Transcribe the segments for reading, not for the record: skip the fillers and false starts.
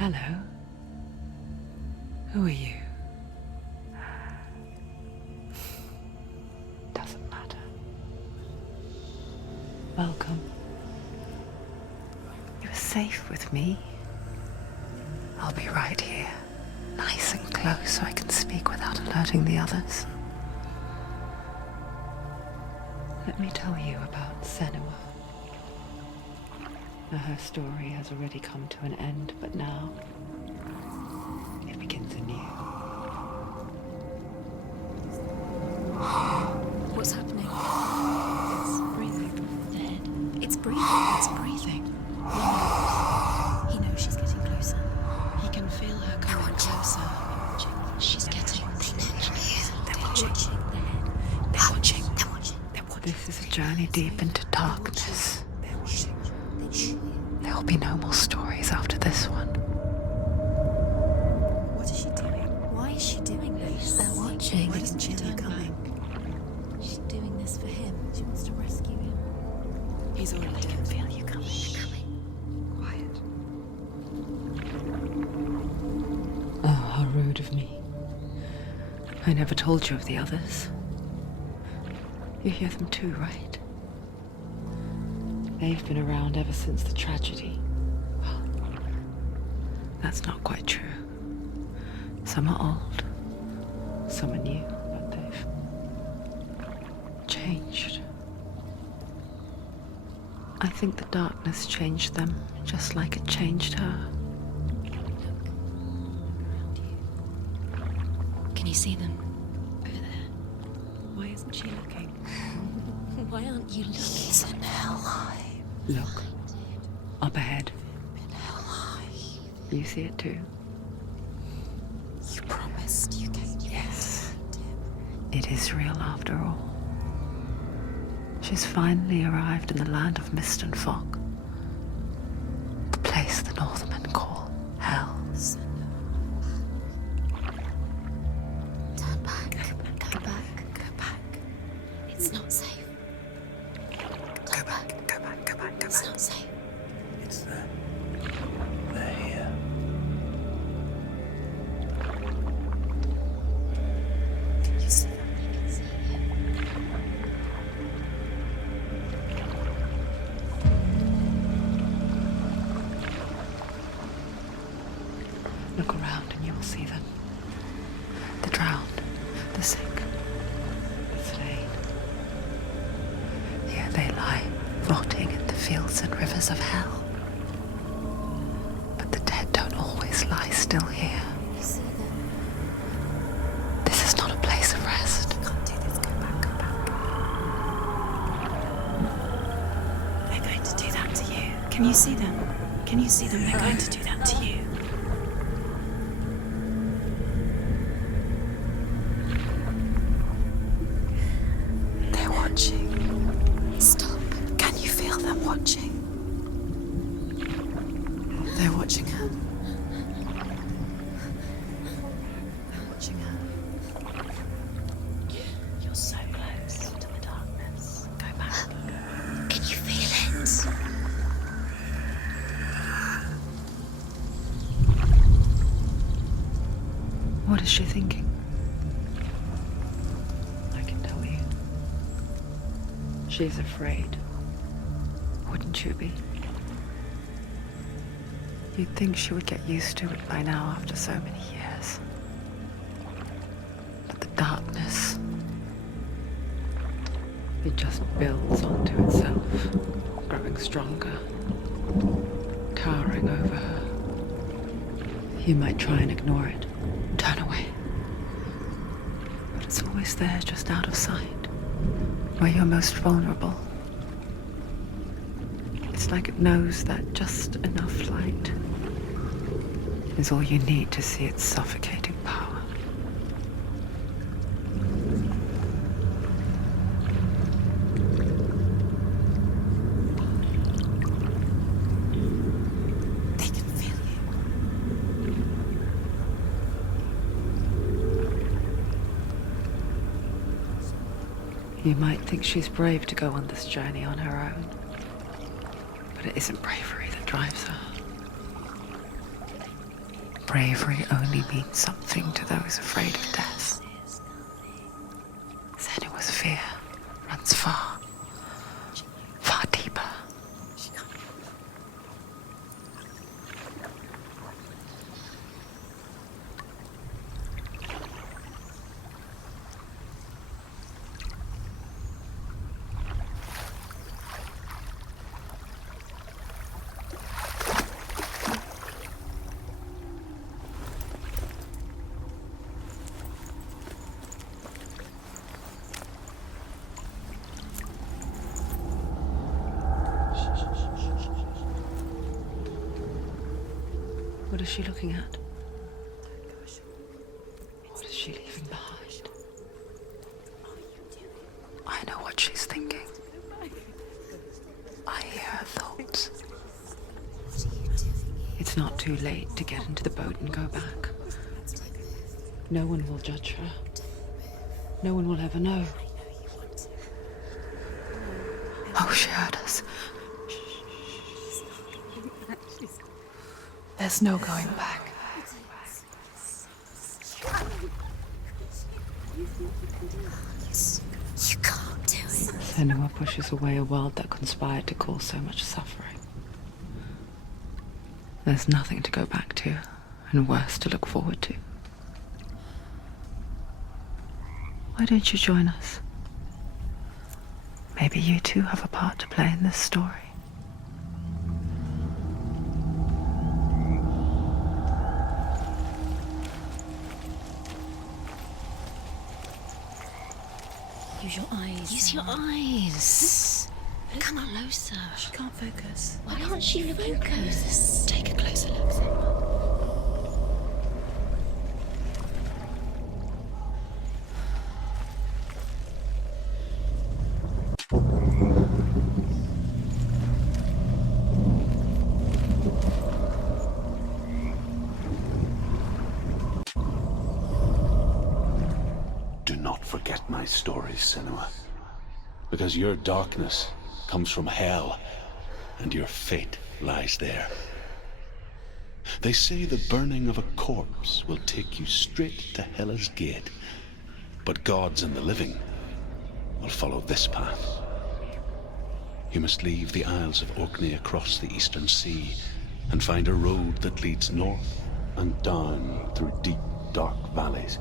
Hello. Who are you? Doesn't matter. Welcome. You're safe with me. I'll be right here, nice and close so I can speak without alerting the others. Let me tell you about Senua. Her story has already come to an end, but now it begins anew. What's happening? It's breathing. The head. It's breathing. It's breathing. He knows she's getting closer. He can feel her coming closer. She's getting closer. They're watching. They're watching. They're watching. They're watching. This is a journey deep into darkness. There will be no more stories after this one. What is she doing? Why is she doing this? They're watching. Why doesn't she turn back? She's doing this for him. She wants to rescue him. He's already dead. I can feel you coming. Quiet. Oh, how rude of me. I never told you of the others. You hear them too, right? They've been around ever since the tragedy. Well, that's not quite true. Some are old, some are new, but they've changed. I think the darkness changed them, just like it changed her. Can you see them? Over there. Why isn't she looking? Why aren't you looking? He's in hell. Look, up ahead. In hell. You see it too? You promised you came. Yes. It is real after all. She's finally arrived in the land of mist and fog. The place the Northmen call Hell. Turn back. Go back. Go back. It's not safe. Go back. Go back. Go back. Go It's back. not safe. It's them. They're here. Can you see them? I can see you. Look around and you will see them. The drowned, the sick, the slain. Here they lie, rotting in the fields and rivers of hell. But the dead don't always lie still here. You see them. This is not a place of rest. You can't do this. Go back. Go back. They're going to do that to you. Can you see them? Can you see them? They're going to do that to you. They're watching. Stop. Can you feel them watching? They're watching her. They're watching her. You're so close to the darkness. Go back. Can you feel it? What is she thinking? I can tell you. She's afraid. Wouldn't you be? You'd think she would get used to it by now after so many years. But the darkness, it just builds onto itself, growing stronger, towering over her. You might try and ignore it, turn away. But it's always there, just out of sight, where you're most vulnerable. It's like it knows that just enough light is all you need to see its suffocating power. They can feel you. You might think she's brave to go on this journey on her own, but it isn't bravery that drives her. bravery only means something to those afraid of death. Senua's fear runs far, far deeper. What is she looking at? What is she leaving behind? I know what she's thinking. I hear her thoughts. It's not too late to get into the boat and go back. No one will judge her. No one will ever know. Oh, she heard us. There's no going back. You can't do it. Senua pushes away a world that conspired to cause so much suffering. There's nothing to go back to, and worse to look forward to. Why don't you join us? Maybe you too have a part to play in this story. Use your eyes. Use your eyes. Come closer. She can't focus. Why can't she focus? Take a closer look, Senua. Do not forget my stories, Senua. Because your darkness comes from hell, and your fate lies there. They say the burning of a corpse will take you straight to Hela's gate, but gods and the living will follow this path. You must leave the Isles of Orkney across the eastern sea and find a road that leads north and down through deep, dark valleys.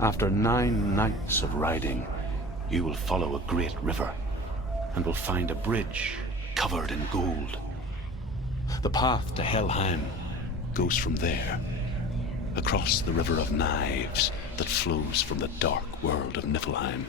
After 9 nights of riding, you will follow a great river and will find a bridge covered in gold. The path to Helheim goes from there, across the River of Knives that flows from the dark world of Niflheim.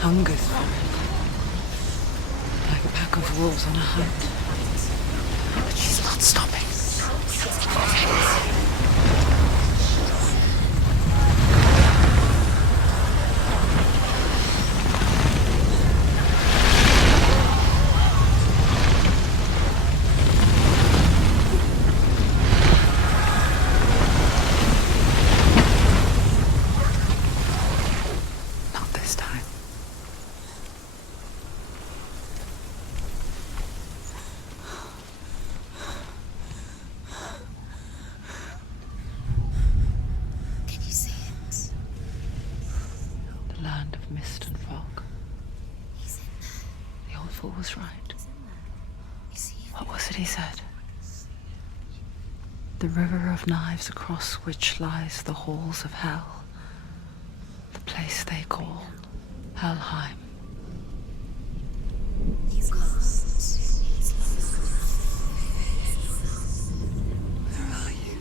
Hungers for it. Like a pack of wolves on a hunt. But she's not stopping. Not this time. Can you see it? The land of mist and fog. He's in there. The old fool was right. You see it? What was it he said? The river of knives across which lies the halls of hell. The place they call Helheim. He's lost. He's lost. Where are you?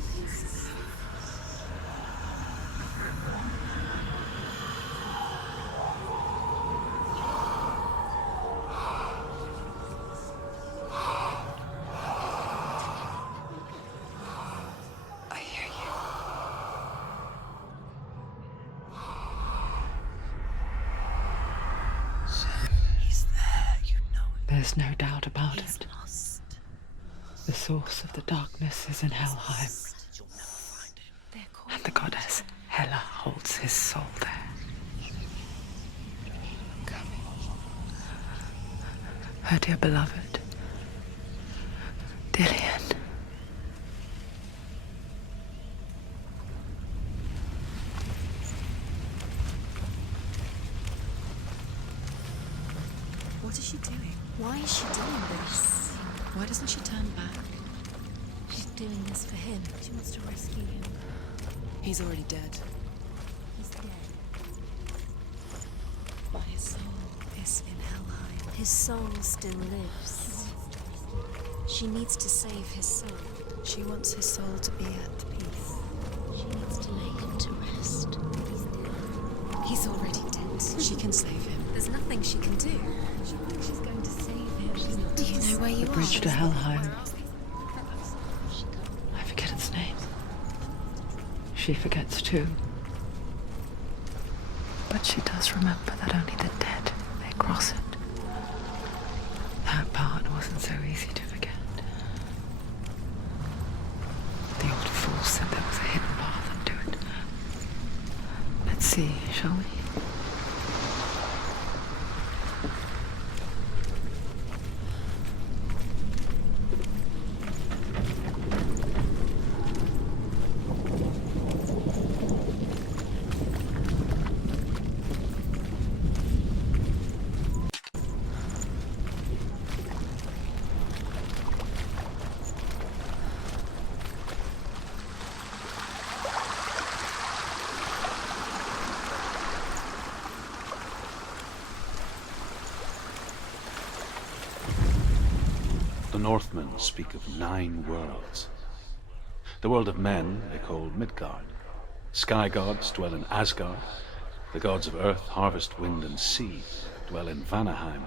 I hear you. He's there, you know it. There's no doubt about He's it. lost. The source of the darkness is in Helheim, You'll never find him. They're calling and the goddess Hela holds his soul there. Her dear beloved, Dillian. What is she doing? Why is she doing this? Why doesn't she turn back? She's doing this for him. She wants to rescue him. He's already dead. He's dead. But his soul is in Helheim. His soul still lives. She needs to save his soul. She wants his soul to be at peace. She needs to lay him to rest. He's already dead. She can save him. There's nothing she can do. She thinks she's going to save him. Do you know where you The are? bridge to Helheim. I forget its name. She forgets too. But she does remember that only the dead may cross it. That part wasn't so easy to forget. The old fool said there was a hidden path into it. Let's see, shall we? The Northmen speak of 9 worlds. The world of men they call Midgard. Sky gods dwell in Asgard. The gods of earth, harvest, wind, and sea dwell in Vanaheim.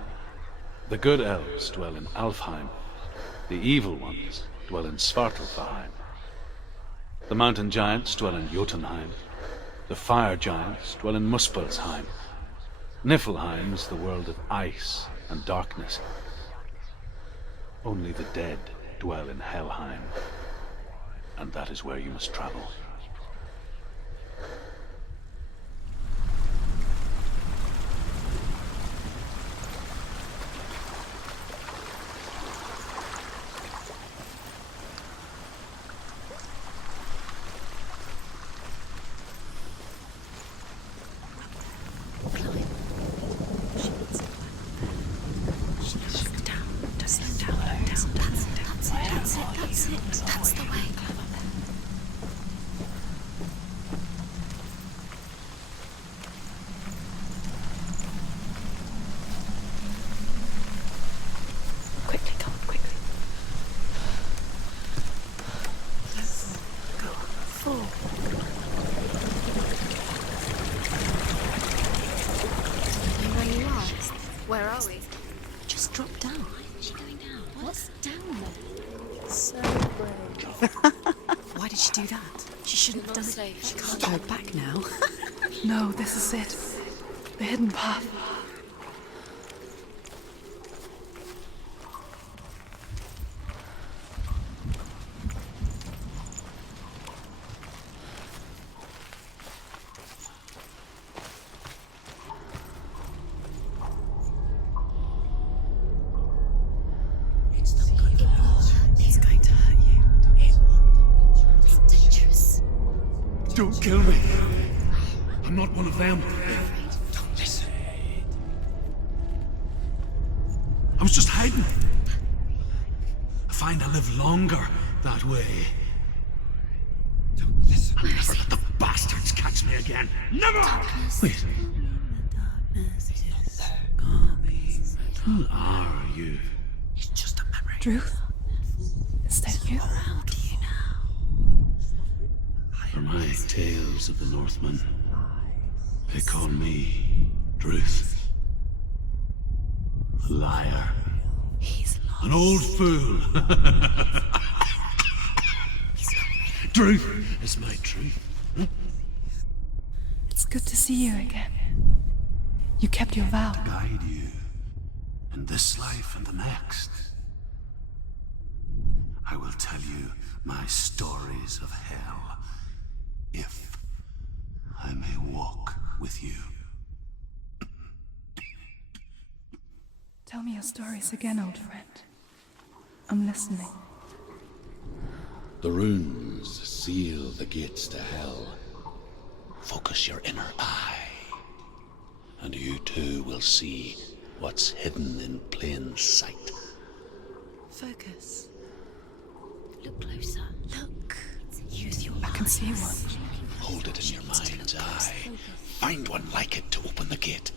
The good elves dwell in Alfheim. The evil ones dwell in Svartalfheim. The mountain giants dwell in Jotunheim. The fire giants dwell in Muspelheim. Niflheim is the world of ice and darkness. Only the dead dwell in Helheim, and that is where you must travel. That's the way. Quickly, come on, quickly. Go. 4. You know where you are? Where are we? Just drop down. Why is she going down? What's down there? So brave. Why did she do that? She shouldn't have done it. She can't go back now. No, this is it. The hidden path. He's going to hurt you. It's dangerous. Don't kill me. I'm not one of them. Don't listen. I was just hiding. I find I live longer that way. Don't listen. I'll never let the bastards catch me again. Never! Wait. Who are you? It's just a memory. Druth? Is that you? How do you For my tales of the Northmen, they call me Druth. A liar. He's lost. An old fool. Truth is my truth. It's good to see you again. You kept your vow. Guide you in this life and the next. I will tell you my stories of hell, if I may walk with you. Tell me your stories again, old friend. I'm listening. The runes seal the gates to hell. Focus your inner eye, and you too will see what's hidden in plain sight. Focus. Look closer. Look. Use your I can see one. Hold it in your mind's eye. Find one like it to open the gate.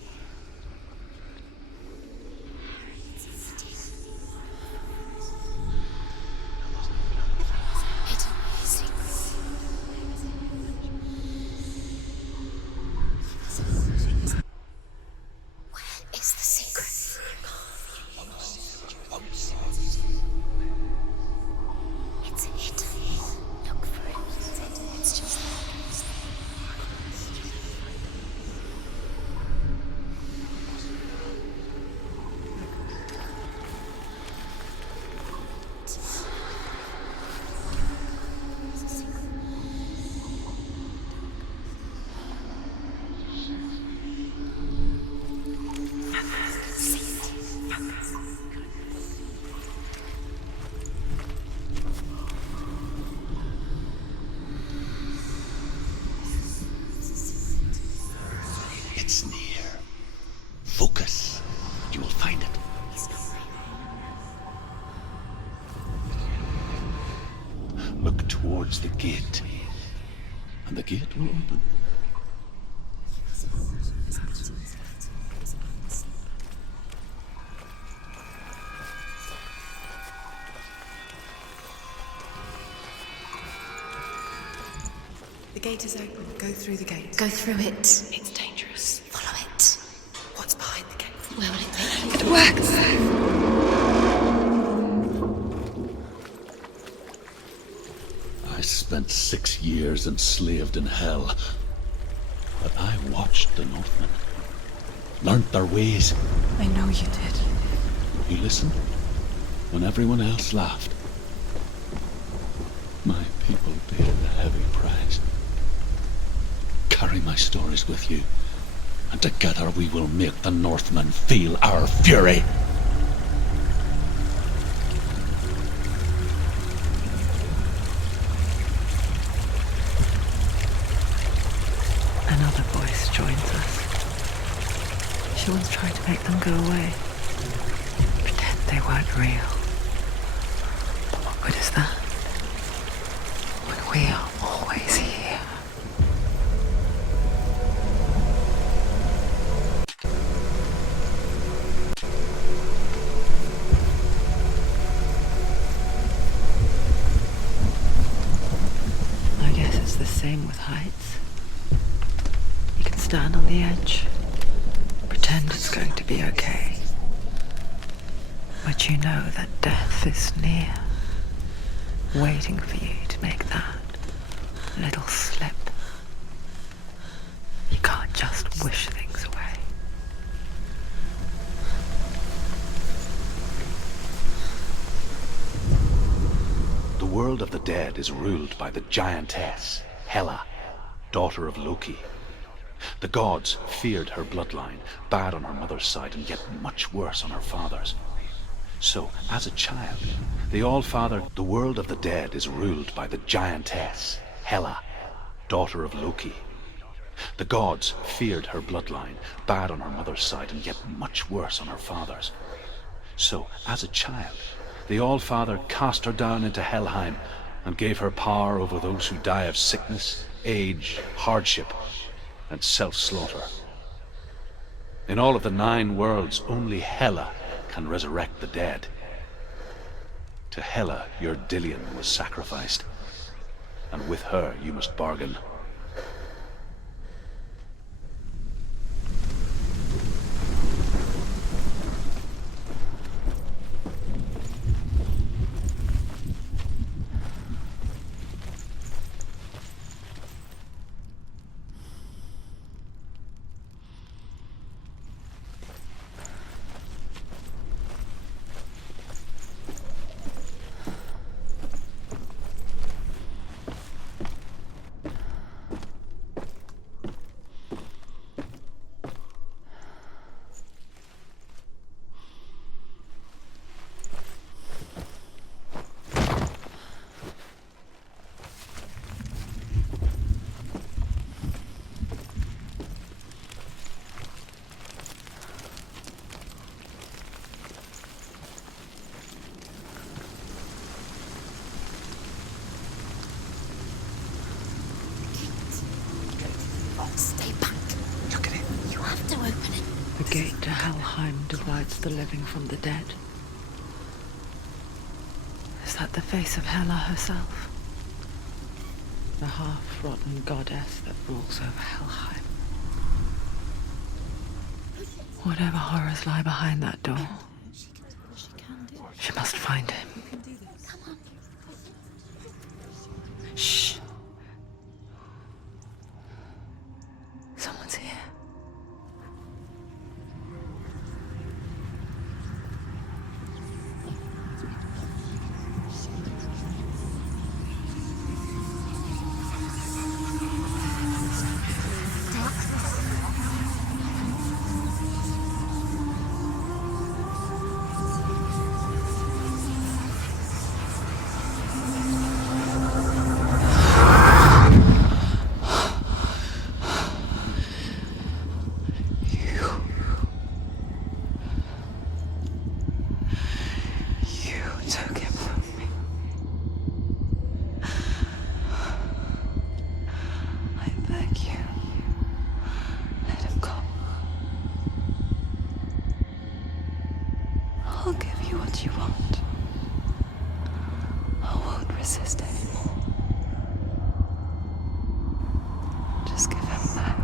Is the secret? It's hidden. Look for it. It's just It's near. Focus. You will find it. Look towards the gate, and the gate will open. The gate is open. Go through the gate. go through it. It's dangerous. Follow it. What's behind the gate? Where will it take you? It works! I spent 6 years enslaved in hell, but I watched the Northmen, learnt their ways. I know you did. You listened when everyone else laughed. My people paid a heavy price. Carry my stories with you, and together we will make the Northmen feel our fury. Another voice joins us. She once tried to make them go away. Pretend they weren't real. But what good is that? When we are always here. I guess it's the same with heights. You can stand on the edge, pretend it's going to be okay. But you know that death is near, waiting for you to make that little slip. You can't just wish things away. The world of the dead is ruled by the giantess, Hela, daughter of Loki. The gods feared her bloodline, bad on her mother's side and yet much worse on her father's. So, as a child, the All-Father, the world of the dead is ruled by the giantess, Hela, daughter of Loki. The gods feared her bloodline, bad on her mother's side and yet much worse on her father's. So, as a child, the All-Father cast her down into Helheim and gave her power over those who die of sickness, age, hardship, and self-slaughter. In all of the 9 worlds, only Hela can resurrect the dead. To Hela, your Dillion was sacrificed, and with her you must bargain. Stay back. Look at it. You have to open it. The gate to Helheim divides the living from the dead. Is that the face of Hela herself? The half-rotten goddess that rules over Helheim. Whatever horrors lie behind that door, she must find him. Shh. Someone's here. I'll give you what you want. I won't resist anymore. Just give him back.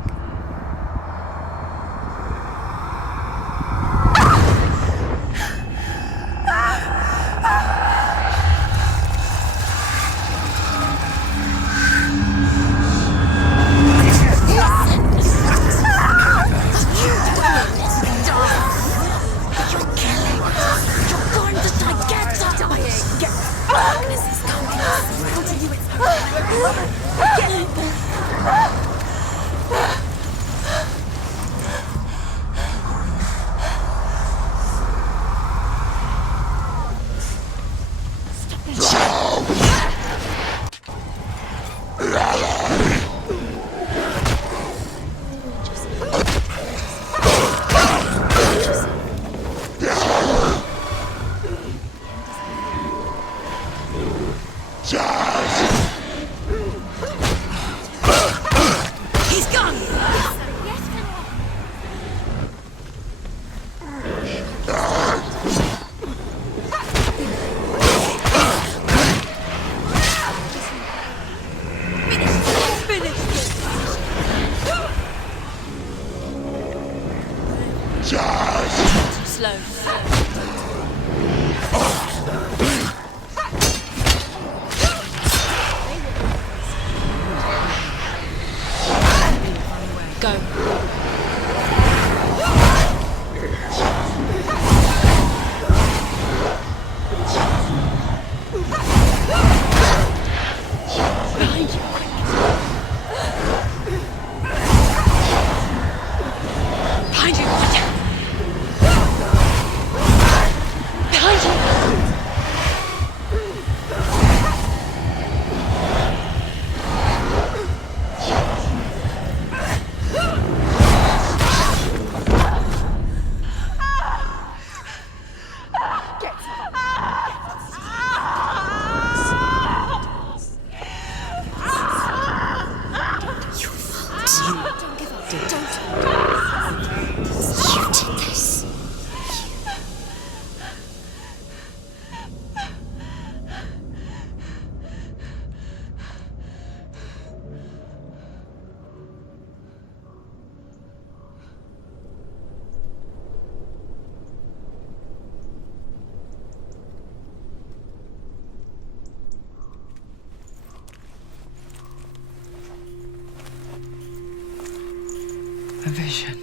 A vision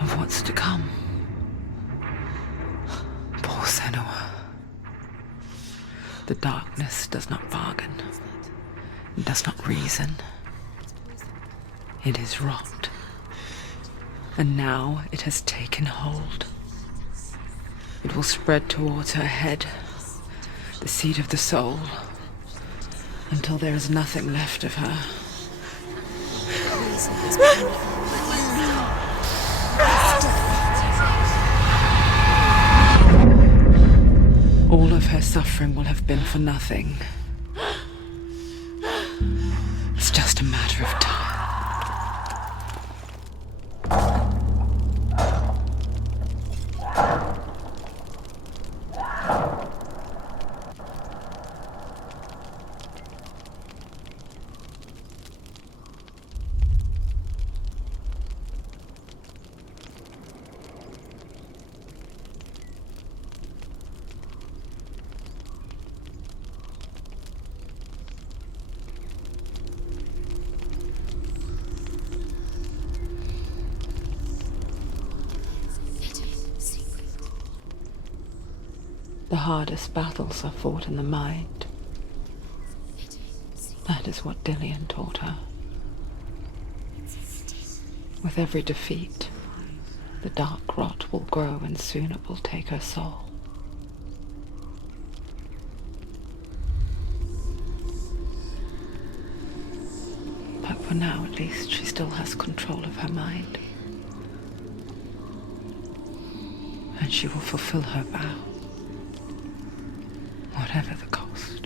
of what's to come. Poor Senua. The darkness does not bargain. It does not reason. It is rot. And now it has taken hold. It will spread towards her head, the seat of the soul, until there is nothing left of her. All of her suffering will have been for nothing. It's just a matter of time. The hardest battles are fought in the mind. That is what Dillian taught her. With every defeat, the dark rot will grow and soon it will take her soul. But for now, at least, she still has control of her mind. And she will fulfill her vow. Whatever the cost.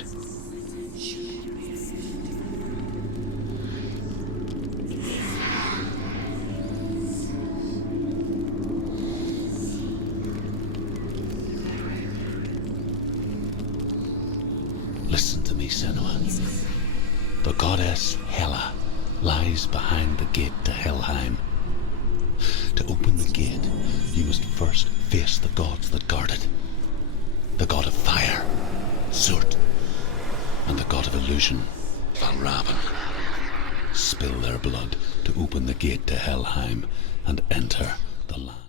Listen to me, Senua. The goddess Hela lies behind the gate to Helheim. To open the gate, you must first face the gods that guard it. The god of fire, Surt, and the god of illusion, Valravan. Spill their blood to open the gate to Helheim and enter the land.